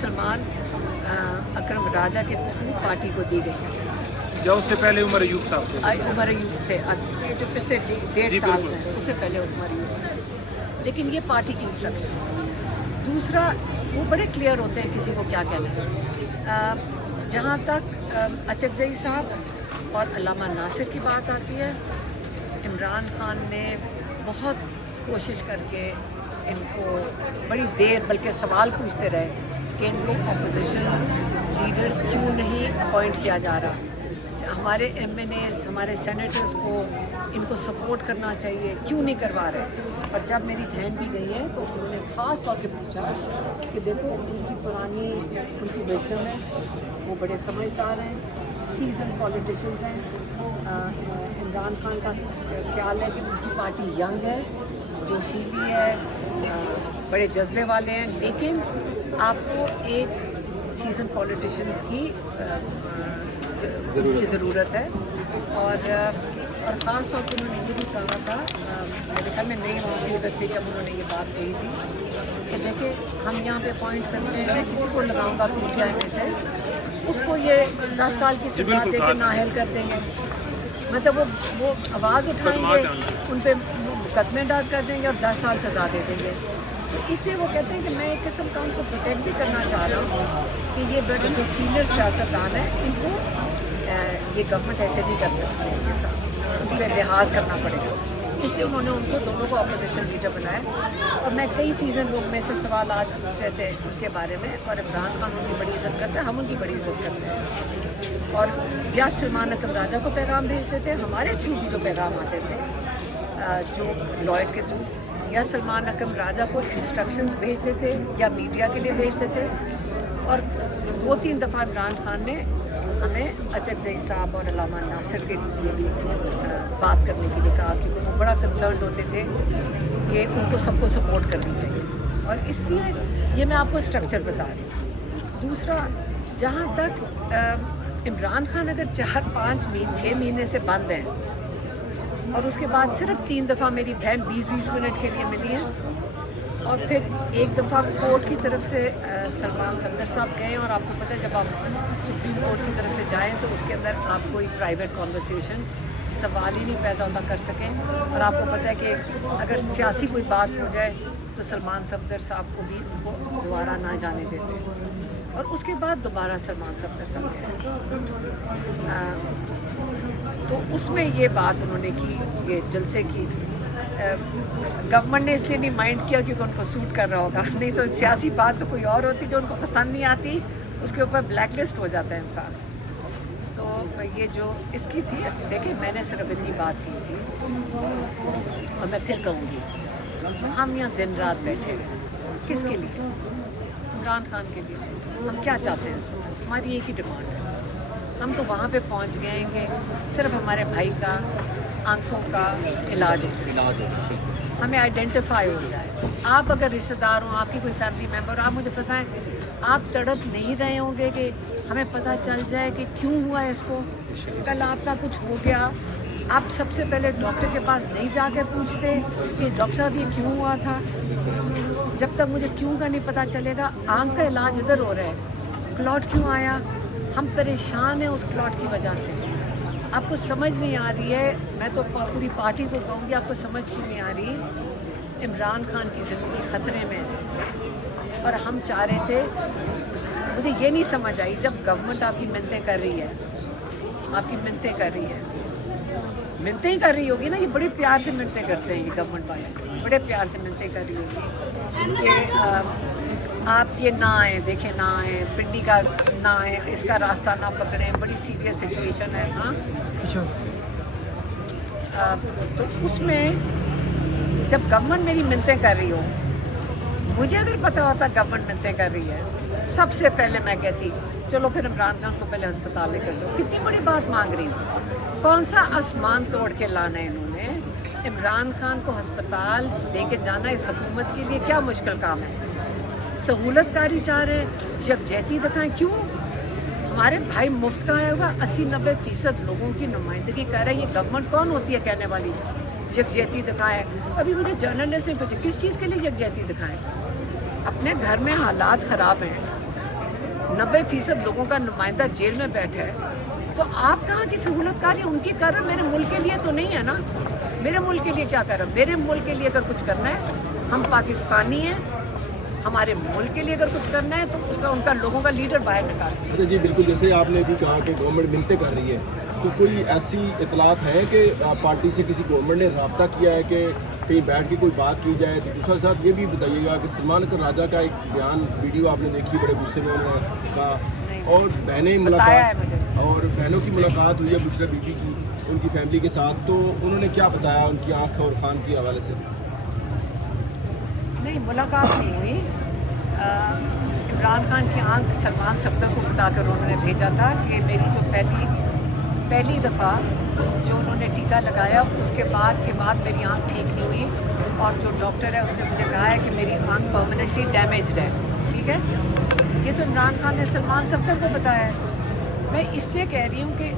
सलमान अकरम राजा के through party को दी गई है। या उससे पहले उमर अयूब साहब थे? उमर अयूब थे, ये जो पिछले 1.5 साल में, उससे पहले उमर अयूब थे, लेकिन ये पार्टी की इंस्ट्रक्शन। दूसरा, वो बड़े क्लियर होते हैं किसी को क्या कहना है। जहाँ तक अचकज़ई साहब और अल्लामा नासिर की बात आती है, इमरान खान ने बहुत कोशिश करके इनको बड़ी देर बल्कि सवाल पूछते रहे कि इनको अपोजिशन लीडर क्यों नहीं अपॉइंट किया जा रहा, हमारे एमएनएस, हमारे सेनेटर्स को इनको सपोर्ट करना चाहिए, क्यों नहीं करवा रहे। और जब मेरी बहन भी गई है तो उन्होंने ख़ास तौर पे पूछा कि देखो उनकी पुरानी उनकी विजडम है, वो बड़े समझदार हैं, सीजन पॉलिटिशियंस हैं। इमरान खान का ख्याल है कि उनकी पार्टी यंग है, जोशीली है, बड़े जज्बे वाले हैं, लेकिन आपको एक सीजन पॉलिटिशियंस की ज़रूरत है। और ख़ास तौर पर उन्होंने ये भी कहा था, मेरे ख्याल में नहीं वहाँ भी उधर थे जब उन्होंने ये बात कही थी कि देखिए हम यहाँ पे अपॉइंट करते हैं, मैं किसी को लगाऊंगा पीसीआई में से, उसको ये 10 साल की सज़ा दे के नाअहल कर देंगे, मतलब वो आवाज़ उठाएंगे, उन पर मुकदमे दर्ज कर देंगे और 10 साल सज़ा दे देंगे। तो इससे वो कहते हैं कि मैं एक किस्म का उनको प्रोटेक्ट भी करना चाह रहा हूँ कि ये बड़े जो सीनियर सियासतदान हैं, इनको ये गवर्नमेंट ऐसे नहीं कर सकती है, इनके साथ उन पर लिहाज करना पड़ेगा। इससे उन्होंने उनको दोनों को अपोजिशन लीडर बनाया। और मैं कई चीज़ें लोग में से सवाल आज पूछ रहे थे उनके बारे में, और इमरान खान उनकी बड़ी इज़्ज़त करते हैं, हम उनकी बड़ी इज़्ज़त करते हैं। और या सलमान अकरम राजा को पैगाम भेजते थे, हमारे थ्रू भी जो पैगाम आते थे जो लॉयर्स के थ्रू, या सलमान अकरम राजा को इंस्ट्रक्शंस भेजते थे या मीडिया के लिए भेजते थे। और 2-3 दफ़ा इमरान खान ने हमें अचकज़ई साहब और अल्लामा नासिर के लिए भी बात करने के लिए कहा, क्योंकि वो बड़ा कंसर्न होते थे कि उनको सबको सपोर्ट करनी चाहिए। और इसलिए ये मैं आपको स्ट्रक्चर बता रही हूँ। दूसरा, जहाँ तक इमरान खान अगर 4-5-6 महीने से बंद हैं और उसके बाद सिर्फ 3 दफ़ा मेरी बहन 20-20 मिनट के लिए मिली है, और फिर एक दफ़ा कोर्ट की तरफ से सलमान सफदर साहब गए, और आपको पता है जब आप सुप्रीम कोर्ट की तरफ से जाएं तो उसके अंदर आप कोई प्राइवेट कॉन्वर्सेशन सवाल ही नहीं पैदा होता कर सकें। और आपको पता है कि अगर सियासी कोई बात हो जाए तो सलमान सफदर साहब को भी उनको दोबारा ना जाने देते, और उसके बाद दोबारा सलमान सफदर साहब तो उसमें ये बात उन्होंने की, ये जलसे की। गवर्नमेंट ने इसलिए नहीं माइंड किया क्योंकि उनको सूट कर रहा होगा, नहीं तो सियासी बात तो कोई और होती जो उनको पसंद नहीं आती, उसके ऊपर ब्लैक लिस्ट हो जाता है इंसान। तो ये जो इसकी थी, देखिए मैंने सिर्फ इतनी बात की थी, और मैं फिर कहूँगी, हम यहाँ दिन रात बैठे हैं किसके लिए? इमरान खान के लिए। हम क्या चाहते हैं इसमें? हमारी एक ही डिमांड है, हम तो वहाँ पे पहुँच गएंगे, सिर्फ हमारे भाई का आँखों का इलाज हो, हमें आइडेंटिफाई हो जाए। आप अगर रिश्तेदार हो, आपकी कोई फैमिली मेम्बर, आप मुझे पता है आप तड़प नहीं रहे होंगे कि हमें पता चल जाए कि क्यों हुआ इसको, कल आपका कुछ हो गया, आप सबसे पहले डॉक्टर के पास नहीं जाकर पूछते कि डॉक्टर साहब ये क्यों हुआ था। जब तक मुझे क्यों का नहीं पता चलेगा, आँख का इलाज इधर हो रहा है, क्लॉट क्यों आया, हम परेशान हैं उस क्लॉट की वजह से। आपको समझ नहीं आ रही है, मैं तो पूरी पार्टी को कहूँगी, आपको समझ क्यों नहीं आ रही, इमरान खान की ज़िंदगी ख़तरे में है। और हम चाह रहे थे, मुझे ये नहीं समझ आई, जब गवर्नमेंट आपकी मिन्नतें कर रही है, आपकी मिन्नतें कर रही है, मिन्नतें ही कर रही होगी ना, ये बड़े प्यार से मिन्नतें करते हैं ये गवर्नमेंट वाले, बड़े प्यार से मिन्नतें कर रही होगी कि आप ये ना आए, देखें ना आए, पिंडी का ना आए, इसका रास्ता ना पकड़ें, बड़ी सीरियस सिचुएशन है। हाँ, तो उसमें जब गवर्नमेंट मेरी मिन्नतें कर रही हो, मुझे अगर पता होता गवर्नमेंट मिन्नतें कर रही है, सबसे पहले मैं कहती चलो फिर इमरान खान को पहले अस्पताल लेकर दो। कितनी बड़ी बात मांग रही हूँ, कौन सा आसमान तोड़ के लाना है इन्होंने, इमरान खान को अस्पताल लेके जाना इस हुकूमत के लिए क्या मुश्किल काम है। सहूलतकारी चाह रहे हैं, यकजहती दिखाएं, क्यों? हमारे भाई मुफ्त का आया होगा, 80-90% लोगों की नुमाइंदगी कर रहे हैं, ये गवर्नमेंट कौन होती है कहने वाली, यकजहती दिखाएं। अभी मुझे जर्नलिस्ट ने पूछा किस चीज़ के लिए यकजहती दिखाएं, अपने घर में हालात ख़राब हैं, 90% लोगों का नुमाइंदा जेल में बैठा है, तो आप कहाँ की सहूलतकारी उनकी कर रहे हो? मेरे मुल्क के लिए तो नहीं है ना। मेरे मुल्क के लिए क्या कर रहे हो? मेरे मुल्क के लिए अगर कुछ करना है, हम पाकिस्तानी हैं, हमारे मुल्क के लिए अगर कुछ करना है तो उसका उनका लोगों का लीडर बाहर निकाल। अच्छा जी, बिल्कुल, जैसे आपने भी कहा कि गवर्नमेंट मिलते कर रही है, तो कोई ऐसी इतलात है कि पार्टी से किसी गवर्नमेंट ने रब्ता किया है कि कहीं बैठ के कोई बात की जाए? तो दूसरा साथ ये भी बताइएगा कि सलमान अख्तर राजा का एक बयान वीडियो आपने देखी, बड़े गुस्से में उन्होंने कहा, और बहनें मुलाकात और बहनों की मुलाकात हुई है बुशरा बीबी की उनकी फैमिली के साथ, तो उन्होंने क्या बताया उनकी आँख और खान के हवाले से? नहीं, मुलाकात नहीं हुई। इमरान खान की आंख सलमान सफ्दर को बताकर उन्होंने भेजा था कि मेरी जो पहली दफ़ा जो उन्होंने टीका लगाया उसके बाद मेरी आंख ठीक नहीं हुई, और जो डॉक्टर है उसने मुझे कहा है कि मेरी आंख परमानेंटली डैमेज्ड है। ठीक है, ये तो इमरान खान ने सलमान सफ्दर को बताया है। मैं इसलिए कह रही हूँ कि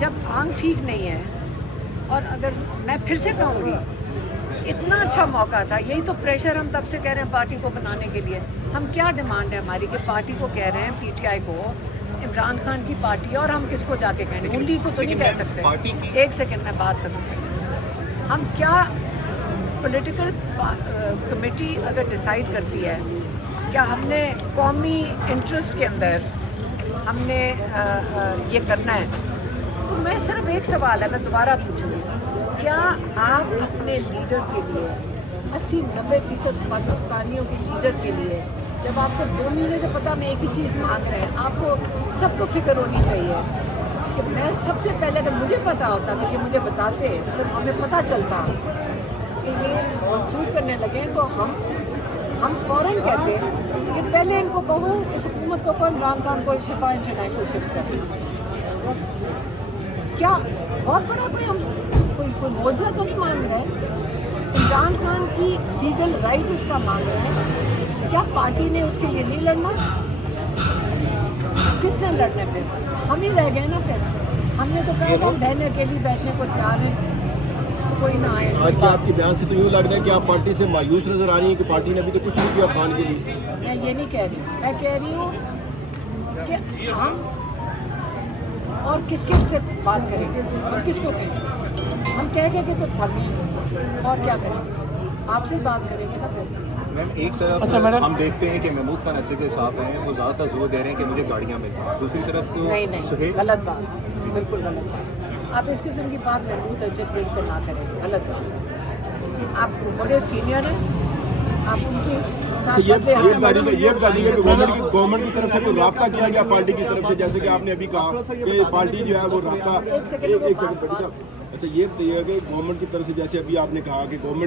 जब आंख ठीक नहीं है, और अगर मैं फिर से कहूँगी, इतना अच्छा मौका था, यही तो प्रेशर हम तब से कह रहे हैं पार्टी को बनाने के लिए। हम क्या डिमांड है हमारी कि पार्टी को कह रहे हैं, पीटीआई को, इमरान खान की पार्टी है, और हम किसको जाके कहेंगे? मुंडी को तो नहीं कह सकते। एक सेकंड में बात करूँ। हम क्या पॉलिटिकल कमेटी अगर डिसाइड करती है, क्या हमने कौमी इंटरेस्ट के अंदर हमने ये करना है, तो मैं सिर्फ एक सवाल है, मैं दोबारा पूछूँगी, क्या आप अपने लीडर के लिए 80-90% पाकिस्तानियों के लीडर के लिए, जब आपको 2 महीने से पता मैं एक ही चीज़ मांग रहे हैं, आपको सबको फिक्र होनी चाहिए कि मैं सबसे पहले, अगर मुझे पता होता था कि मुझे बताते, मतलब हमें पता चलता कि ये मंसूख करने लगे, तो हम फ़ौरन कहते कि पहले इनको कहो, इस हुकूमत को कहो, इमरान खान को शिफा इंटरनेशनल शिफ्ट कर। क्या बहुत बड़ा कोई मोजा तो नहीं मांग रहा है? इमरान खान की लीगल राइट उसका मांग रहा है, क्या पार्टी ने उसके लिए नहीं लड़ना? किसने लड़ने? फिर हम ही रह गए ना। फिर हमने तो कहा कि हम बहनें अकेली बैठने को तैयार हैं, तो कोई ना आए। आज के आपके बयान से तो यूँ लग रहा है कि आप पार्टी से मायूस नजर आ रही हैं कि पार्टी ने अभी तो कुछ नहीं किया खान के लिए। मैं ये नहीं कह रही, मैं कह रही हूँ कि हम और किसके से बात करेंगे, हम किसको कहेंगे? हम कह के तो थक गए, और क्या करेंगे? आपसे बात करेंगे ना फिर। मैम, एक तरफ अच्छा मैडम, हम देखते हैं कि महमूद खान अच्छे से साथ हैं, वो ज़्यादातर जोर दे रहे हैं कि मुझे गाड़ियाँ मिलें, दूसरी तरफ तो नहीं, सुहेल गलत बात, बिल्कुल गलत बात। आप इस किस्म की बात महमूद अजब जेल पर ना करें, गलत बात है। आप बड़े सीनियर हैं, आप उनके साथ ये बता दीजिए कि गवर्नमेंट की तरफ से कोई रब्ता किया गया पार्टी की तरफ से, जैसे कि आपने अभी कहा कि पार्टी जो है वो रब्ता। एक सेकंड, अच्छा, ये बताइए कि गवर्नमेंट की तरफ से, जैसे अभी आपने कहा कि गवर्नमेंट